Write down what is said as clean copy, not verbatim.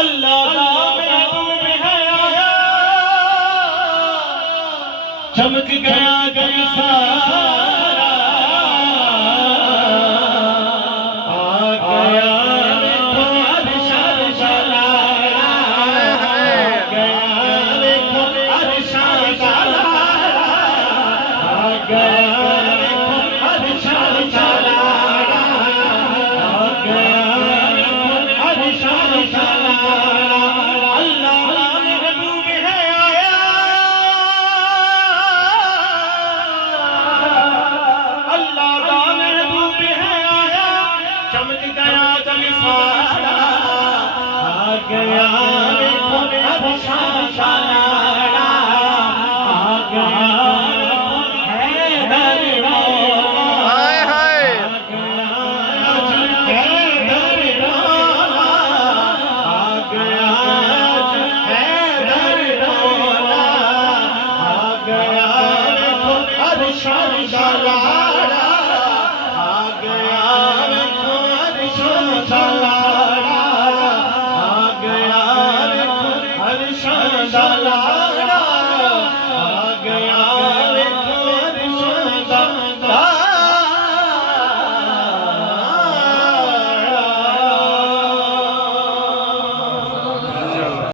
अल्लाह दा महबूब है आया, चमक गया गम सारा, आ गया देखो अरशाद शलाला, आ गया देखो अरशाद शलाला, आ गया देखो अरशाद शलाला, आ गया देखो अरशाद शलाला। अल्लाह दा महबूब है आया, अल्लाह दा महबूब है आया, चमक गया जग सारा, आ गया देखो अरशाद शलाला, आ गया हैदर मौला, हाय हाय आ गया हैदर मौला, आ गया हैदर मौला, आ गया देखो अरशाद शलाला।